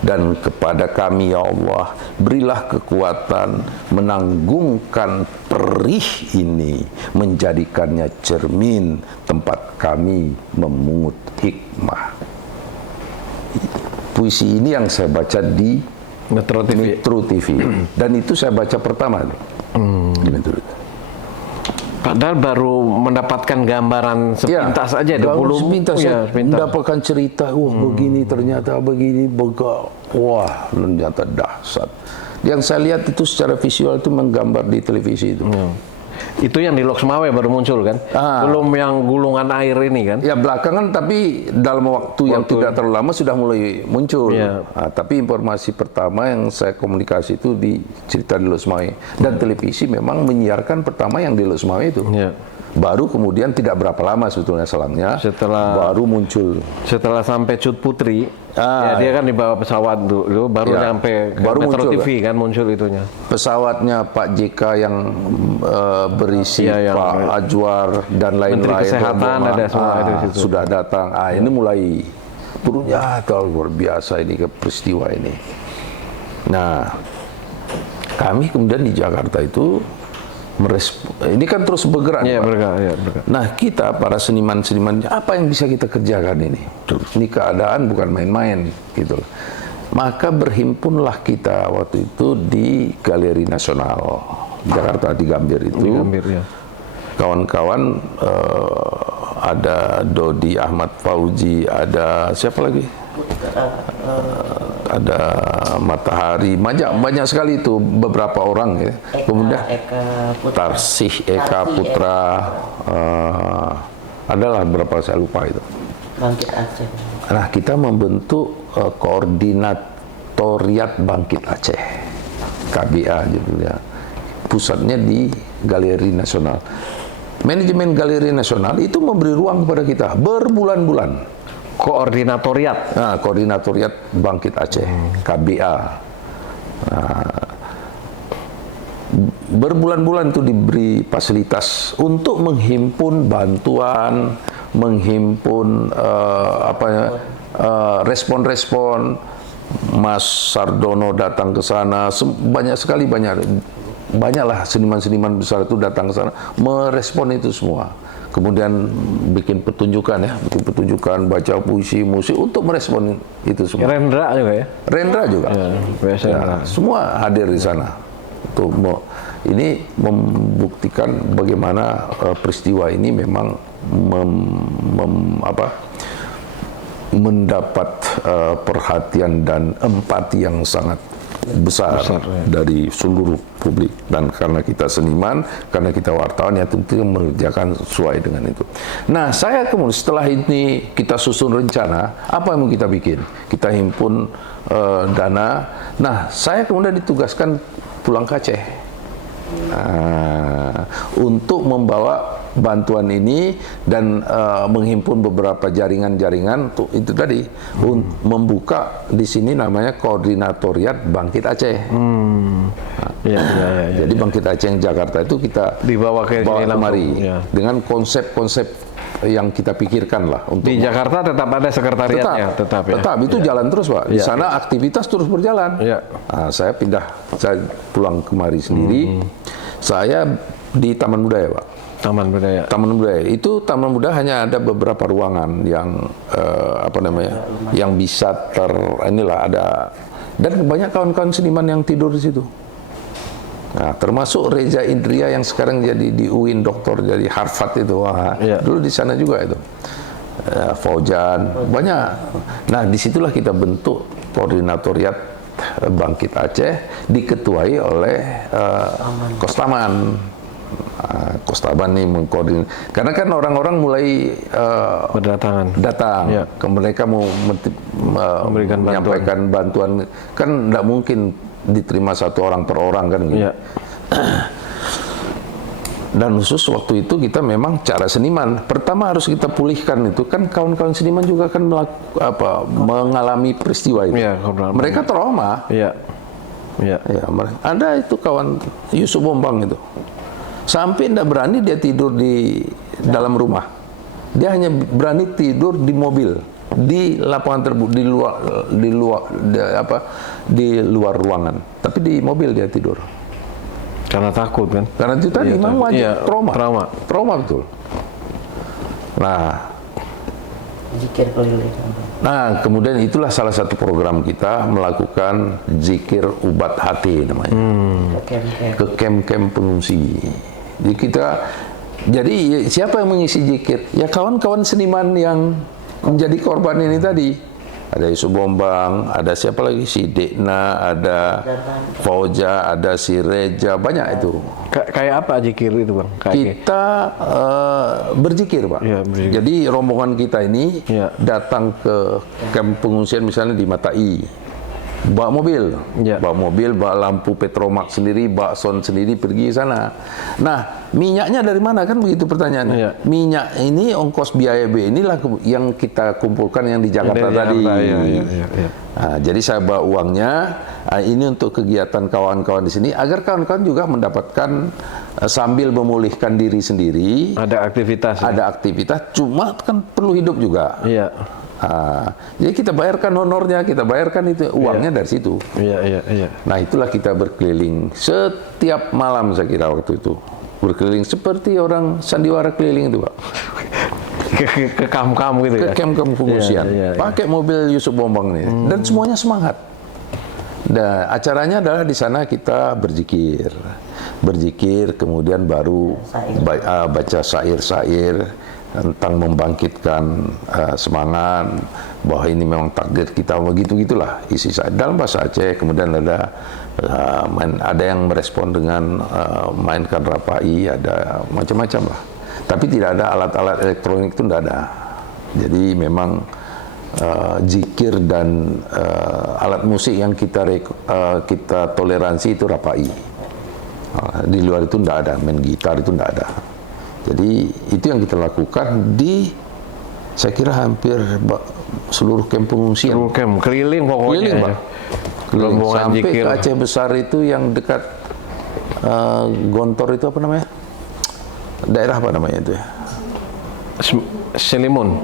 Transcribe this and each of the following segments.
Dan kepada kami ya Allah, berilah kekuatan menanggungkan perih ini, menjadikannya cermin tempat kami memungut hikmah. Puisi ini yang saya baca di Metro TV. Dan itu saya baca pertama di Metro. Padahal baru mendapatkan gambaran sepintas aja, belum sepintas, sepintas. mendapatkan cerita, begini ternyata begini, wah ternyata dahsyat. Yang saya lihat itu secara visual itu menggambar di televisi itu. Itu yang di Lok Sumawe baru muncul kan? Belum yang gulungan air ini kan? Ya belakangan, tapi dalam waktu yang tidak terlalu lama sudah mulai muncul. Tapi informasi pertama yang saya komunikasi itu di cerita di Lok Sumawe. Dan televisi memang menyiarkan pertama yang di Lok Sumawe itu. Baru kemudian tidak berapa lama sebetulnya selangnya, baru muncul. Setelah sampai Cut Putri, dia kan dibawa pesawat dulu, baru nyampe ke Metro TV kan muncul itunya. Pesawatnya Pak JK yang berisi Pak Ajwar dan lain-lain. Menteri Kesehatan ada semua itu di situ. Sudah datang. Ini mulai turunnya luar biasa ini ke peristiwa ini. Nah, kami kemudian di Jakarta itu ini kan terus bergerak. Bergerak. Nah, kita para seniman-seniman, apa yang bisa kita kerjakan ini? Ini keadaan bukan main-main, gitu. Maka berhimpunlah kita waktu itu di Galeri Nasional Jakarta, di Gambir itu. Di Gambir, Kawan-kawan ada Dodi Ahmad Fauzi, ada siapa lagi? Ada Matahari, banyak sekali itu, beberapa orang ya. Kemudian Tarsih Eka Putra, adalah beberapa, saya lupa itu. Bangkit Aceh. Nah, kita membentuk Koordinatoriat Bangkit Aceh, KBA judulnya. Pusatnya di Galeri Nasional. Manajemen Galeri Nasional itu memberi ruang kepada kita berbulan-bulan. Koordinatoriat. Koordinatoriat Bangkit Aceh, KBA. Berbulan-bulan itu diberi fasilitas untuk menghimpun bantuan, menghimpun respon-respon. Mas Sardono datang ke sana, banyaklah seniman-seniman besar itu datang ke sana, merespon itu semua. Kemudian bikin pertunjukan, baca puisi, musik untuk merespon itu semua. Rendra juga ya? Rendra juga. Semua hadir di sana. Ini membuktikan bagaimana peristiwa ini memang mendapat perhatian dan empati yang sangat besar dari seluruh publik. Dan karena kita seniman, karena kita wartawan, yang tentu mengerjakan sesuai dengan itu. Nah, saya kemudian setelah ini kita susun rencana, apa yang mau kita bikin? Kita himpun dana. Nah, saya kemudian ditugaskan pulang ke Aceh untuk membawa bantuan ini dan menghimpun beberapa jaringan-jaringan untuk itu tadi, membuka di sini namanya Koordinatoriat Bangkit Aceh. Jadi Bangkit Aceh yang Jakarta itu kita dibawa ke kemari dengan konsep-konsep yang kita pikirkan lah. Untuk di Jakarta tetap ada sekretariatnya, tetap itu jalan terus, Pak. Di sana aktivitas terus berjalan. Saya pulang kemari sendiri. Saya di Taman Budaya, Pak. Taman Budaya itu, Taman Budaya hanya ada beberapa ruangan yang yang bisa ada, dan banyak kawan-kawan seniman yang tidur di situ. Nah, termasuk Reza Indria yang sekarang jadi di UIN, doktor jadi Harvard itu, dulu di sana juga itu. Fauzan, banyak. Nah, disitulah kita bentuk Koordinatoriat Bangkit Aceh, diketuai oleh Kostaman. Kostaman nih mengkoordinir, karena kan orang-orang mulai datang, mereka mau menyampaikan bantuan, kan tidak mungkin diterima satu orang per orang kan gitu. Dan khusus waktu itu kita memang cara seniman pertama harus kita pulihkan, itu kan kawan-kawan seniman juga kan mengalami peristiwa itu. Mereka trauma. Ada itu kawan Yusuf Bombang itu, sampai tidak berani dia tidur di dalam rumah, dia hanya berani tidur di mobil. di lapangan terbuka, di luar ruangan, tapi di mobil dia tidur. Karena takut kan? Karena itu tadi memang wajib trauma betul. Zikir keliling. Nah, kemudian itulah salah satu program kita melakukan zikir ubat hati namanya. Ke kem-kem pengungsi. Jadi siapa yang mengisi zikir? Ya kawan-kawan seniman yang menjadi korban ini tadi. Ada Yusuf Bombang, ada siapa lagi, si Dekna, ada Fauja, ada si Reja, banyak itu. Kayak apa zikir itu, Bang? Kita berzikir, Pak. Ya, berzikir. Jadi rombongan kita ini datang ke kamp pengungsian misalnya di Matai, bawa mobil, bawa lampu petromak sendiri, bawa sound sendiri, pergi ke sana. Nah, minyaknya dari mana, kan begitu pertanyaannya. Minyak ini, ongkos biaya inilah yang kita kumpulkan yang di Jakarta tadi. Nah, jadi saya bawa uangnya ini untuk kegiatan kawan-kawan di sini agar kawan-kawan juga mendapatkan sambil memulihkan diri sendiri. Ada aktivitas. Cuma kan perlu hidup juga. Jadi kita bayarkan honornya, kita bayarkan itu uangnya dari situ. Nah, itulah kita berkeliling setiap malam, saya kira waktu itu berkeliling seperti orang sandiwara keliling itu, Pak. Ke kamp-kamp gitu ya? Ke kamp-kamp pengungsian. Pakai mobil Yusuf Bombang nih. Dan semuanya semangat. Dan acaranya adalah di sana kita berzikir, kemudian baru baca syair-syair tentang membangkitkan semangat bahwa ini memang takdir kita, begitu-gitulah isi syair dalam bahasa Aceh. Kemudian ada yang merespon dengan mainkan rapai, ada macam-macam lah. Tapi tidak ada alat-alat elektronik, itu tidak ada. Jadi memang zikir dan alat musik yang kita toleransi itu rapai. Di luar itu tidak ada, main gitar itu tidak ada. Jadi itu yang kita lakukan saya kira hampir seluruh kamp pengungsian. Seluruh kamp, keliling pokoknya. Pak. Sampai ke Aceh Besar itu yang dekat Gontor itu apa namanya? Daerah apa namanya itu ya? Selimun.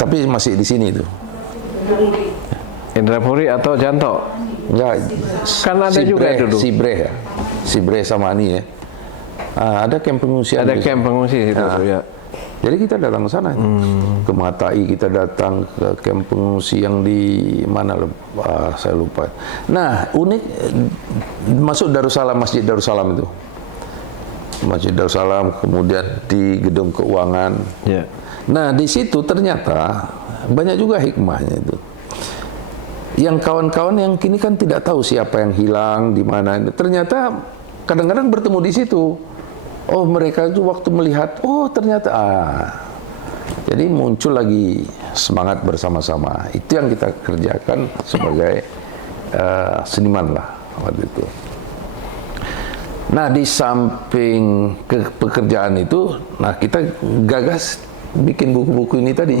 Tapi masih di sini itu. Indrapuri atau Janto? Enggak. Kan ada juga itu dulu. Sibre sama Ani ya. Ada kamp pengungsian. Ada kamp pengungsi itu ya. Jadi kita datang ke sana. Ke Matai kita datang ke kamp pengungsi yang di mana saya lupa. Nah, unik masuk Masjid Darussalam itu. Masjid Darussalam, kemudian di gedung keuangan. Nah, di situ ternyata banyak juga hikmahnya itu. Yang kawan-kawan yang kini kan tidak tahu siapa yang hilang di mana. Ternyata kadang-kadang bertemu di situ. Oh, mereka itu waktu melihat, oh ternyata jadi muncul lagi semangat bersama-sama. Itu yang kita kerjakan sebagai seniman lah waktu itu. Nah, di samping pekerjaan itu, nah kita gagas bikin buku-buku ini tadi.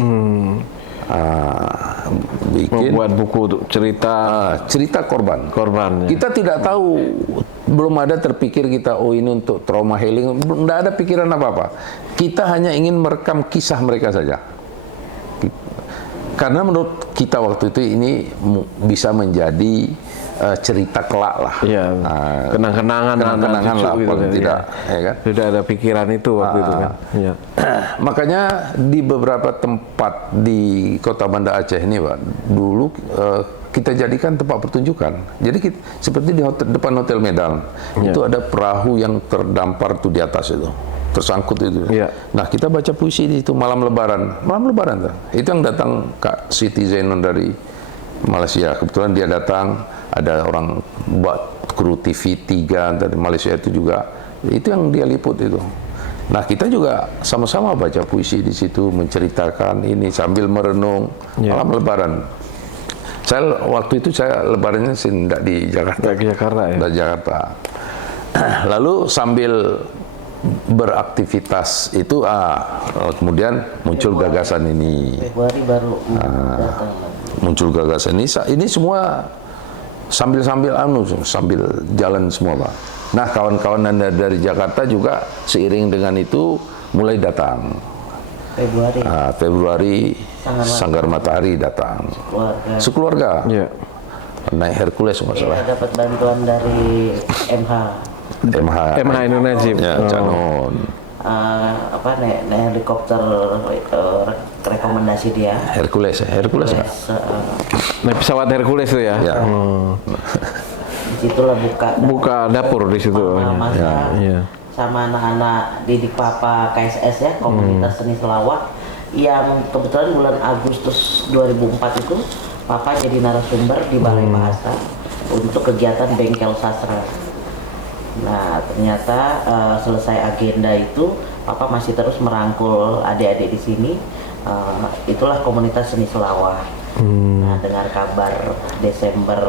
Membuat buku cerita korban. Ya. Kita tidak tahu, belum ada terpikir kita ini untuk trauma healing, tidak ada pikiran apa-apa. Kita hanya ingin merekam kisah mereka saja. Karena menurut kita waktu itu ini bisa menjadi cerita kelak lah. Kenang-kenangan lah, gitu kan. Tidak, ya kan? Sudah ada pikiran itu waktu itu kan. Makanya di beberapa tempat di Kota Banda Aceh ini, Pak, dulu kita jadikan tempat pertunjukan. Jadi seperti di depan Hotel Medan, itu ada perahu yang terdampar tuh di atas itu, tersangkut itu. Nah, kita baca puisi di itu malam Lebaran tuh. Itu yang datang Kak Siti Zainon dari Malaysia. Kebetulan dia datang. Ada orang buat kru TV 3 dari Malaysia itu juga. Itu yang dia liput itu. Nah, kita juga sama-sama baca puisi di situ, menceritakan ini sambil merenung malam Lebaran. Waktu itu saya Lebarannya tidak di Jakarta. Di Jakarta ya. Di Jakarta. Lalu sambil beraktivitas itu, kemudian muncul gagasan ini. Februari baru datang. Muncul gagasan ini semua sambil jalan semua, Pak. Nah, kawan-kawan dari Jakarta juga seiring dengan itu mulai datang. Februari. Februari Sanggar Matahari datang. Sekeluarga. Iya. Naik Hercules nggak salah. Dapat bantuan dari MH Indonesia. Ya, Canon. Naik helikopter rekomendasi dia. Hercules nggak? Naik pesawat Hercules itu ya. Ya. Disitulah buka dapur di situ. Sama anak-anak didik Papa KSS ya, komunitas seni selawat, yang kebetulan bulan Agustus 2004 itu Papa jadi narasumber di Balai Bahasa untuk kegiatan Bengkel Sastra. Nah ternyata selesai agenda itu Papa masih terus merangkul adik-adik di sini. Itulah komunitas seni selawat. Nah dengar kabar Desember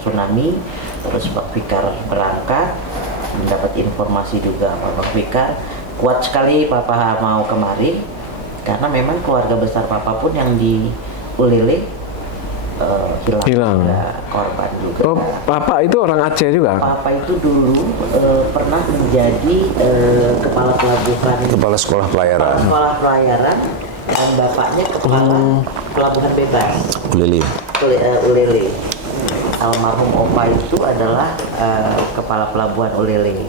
tsunami, terus Pak Fikar berangkat, mendapat informasi juga Pak Fikar kuat sekali Papa mau kemari karena memang keluarga besar Papa pun yang di Ulele hilang. Korban juga. Oh, Papa itu orang Aceh juga? Papa itu dulu pernah menjadi kepala sekolah pelayaran. Dan bapaknya kepala pelabuhan bebas Ulele. Almarhum Opa itu adalah kepala pelabuhan Ulele.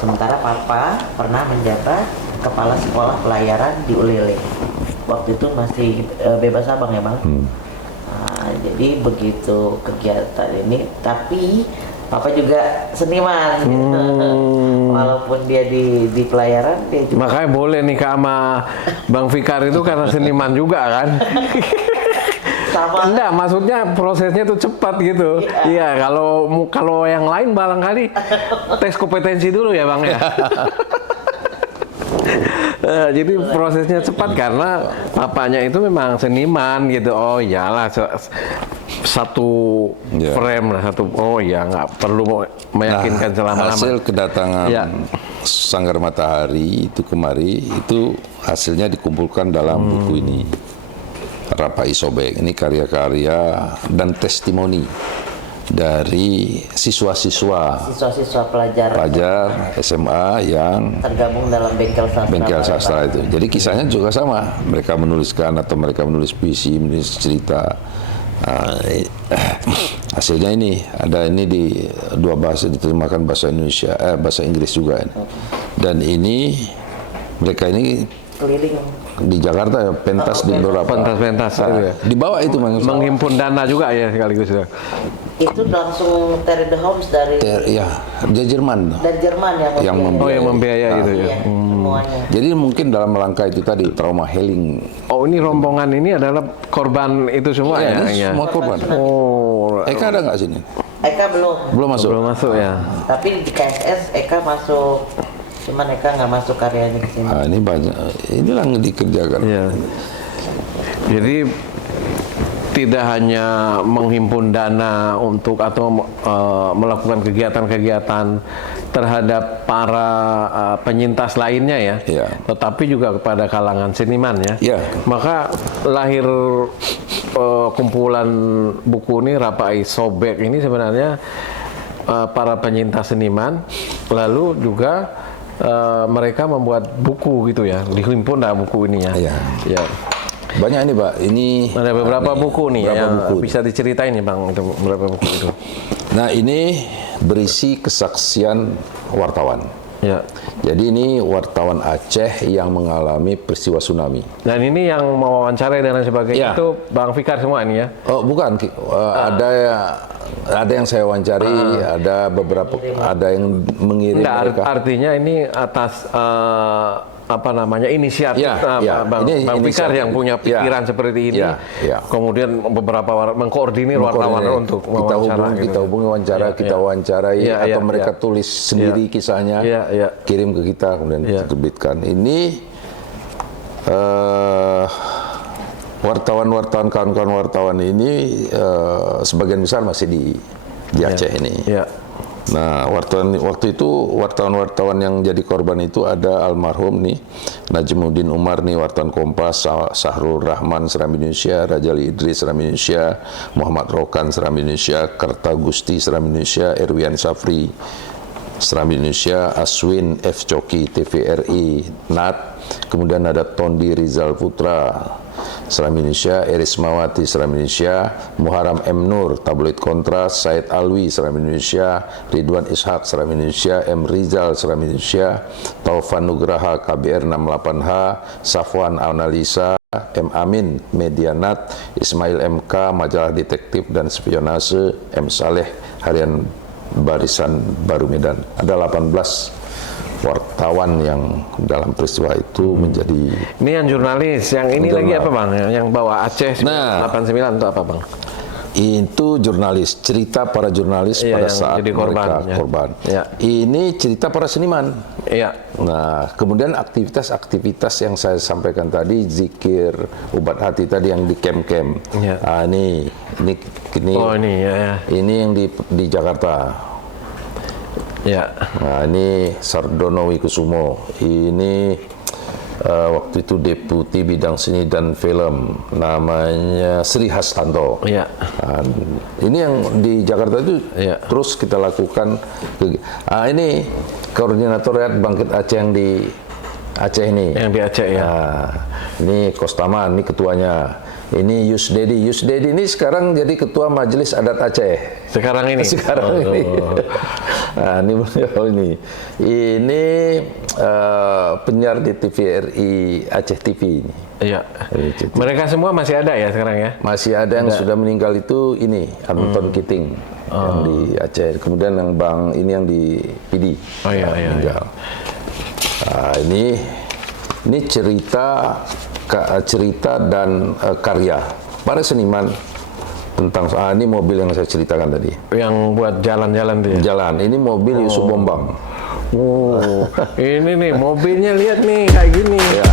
Sementara Papa pernah menjabat kepala sekolah pelayaran di Ulele. Waktu itu masih bebas abang ya bang. Jadi begitu kegiatan ini, tapi Papa juga seniman. Walaupun dia di pelayaran, dia juga. Makanya boleh nikah sama Bang Fikar itu karena seniman juga kan? Sama. Enggak, maksudnya prosesnya tuh cepat gitu. Iya, kalau yang lain barangkali tes kompetensi dulu ya Bang ya. Jadi prosesnya cepat karena papanya itu memang seniman gitu. Oh iyalah satu frame lah, nggak perlu meyakinkan selama-lama. Hasil kedatangan Sanggar Matahari itu kemari itu hasilnya dikumpulkan dalam buku ini. Rapai Sobek ini karya-karya dan testimoni dari siswa-siswa pelajar SMA yang tergabung dalam Bengkel Sastra itu. Jadi kisahnya juga sama. Mereka menuliskan atau mereka menulis puisi, menulis cerita. Hasilnya ini ada ini di dua bahasa, diterjemahkan bahasa Indonesia, bahasa Inggris juga. Dan ini mereka ini keliling di Jakarta ya, pentas di beberapa pentas ya. Di bawah itu menghimpun dana juga ya sekaligus ya. Itu langsung Terry the Homes dari Jerman. Dari Jerman yang membiayai gitu ya. Semuanya. Jadi mungkin dalam rangka itu tadi trauma healing. Oh ini rombongan ini adalah korban itu semua ya? Semua korban. Oh. Eka ada nggak sini? Eka belum masuk ya. Tapi di KSS Eka masuk. Cuman Eka nggak masuk karyanya ke sini. Ini banyak, inilah yang dikerjakan. Ya. Jadi tidak hanya menghimpun dana untuk atau melakukan kegiatan-kegiatan terhadap para penyintas lainnya ya, tetapi juga kepada kalangan seniman ya. Maka lahir kumpulan buku ini Rapai Sobek ini sebenarnya para penyintas seniman, lalu juga mereka membuat buku gitu ya, dihimpun dah buku ini ya. Ya. Banyak ini Pak, ini ada beberapa buku nih yang bisa diceritain nih Bang, itu beberapa buku itu. Nah ini berisi kesaksian wartawan. Ya. Jadi ini wartawan Aceh yang mengalami peristiwa tsunami. Dan ini yang mewawancarai dan lain sebagainya itu Bang Fikar semua ini ya? Oh bukan, ada yang saya wawancari, ada beberapa, ada yang mengirim mereka. Artinya ini atas inisiatif Bang Fikar yang punya pikiran seperti ini. Kemudian beberapa mengkoordinir wartawan untuk wawancara. Kita hubungi wawancara, kita wawancarai atau mereka tulis sendiri kisahnya, kirim ke kita kemudian diterbitkan. Ini wartawan-wartawan, kawan-kawan wartawan ini sebagian besar masih di Aceh ini. Nah, waktu itu wartawan-wartawan yang jadi korban itu ada almarhum nih Najmuddin Umar nih, wartawan Kompas, Sahrul Rahman Seram Indonesia, Rajali Idris Seram Indonesia, Muhammad Rokan Seram Indonesia, Kerta Gusti Seram Indonesia, Erwian Safri Seram Indonesia, Aswin F Coki TVRI NAT, Kemudian ada Tondi Rizal Putra, Seram Indonesia, Eris Mawati, Seram Indonesia, Muharram M. Nur, Tabloid Kontras, Said Alwi, Seram Indonesia, Ridwan Ishak, Seram Indonesia, M. Rizal, Seram Indonesia, Taufan Nugraha, KBR 68H, Safwan Analisa, M. Amin, Medianat, Ismail MK, Majalah Detektif dan Spionase, M. Saleh, Harian Barisan Baru Medan. Ada 18 wartawan yang dalam peristiwa itu menjadi... Ini yang jurnalis, yang ini lagi apa Bang? Yang bawa Aceh 89 itu apa Bang? Itu jurnalis, cerita para jurnalis pada saat mereka korban. Ya. Ini cerita para seniman. Iya. Nah, kemudian aktivitas-aktivitas yang saya sampaikan tadi, zikir, obat hati tadi yang di camp-camp. Ya. Nah, ini ini yang di Jakarta. Ya. Nah, ini Sardono Wikusumo. Ini waktu itu Deputi Bidang Seni dan Film, namanya Sri Hastanto. Ya. Nah, ini yang di Jakarta itu terus kita lakukan. Ini Koordinator Rakyat Bangkit Aceh yang di Aceh ini. Yang di Aceh ya. Nah, ini Kostaman, ini ketuanya. Ini Yusdedi. Yusdedi ini sekarang jadi Ketua Majelis Adat Aceh. Sekarang ini? Sekarang ini. Nah, ini beliau ini. Ini penyiar di TVRI Aceh TV ini. Iya. Mereka semua masih ada ya sekarang ya? Masih ada yang sudah meninggal itu ini, Anton Kiting yang di Aceh. Kemudian yang Bang ini yang di PD. Oh iya, meninggal. Nah, ini cerita dan karya para seniman tentang ini mobil yang saya ceritakan tadi. Yang buat jalan-jalan dia. Jalan. Ini mobil Yusuf Bombang. Oh, ini nih mobilnya lihat nih kayak gini. Ya.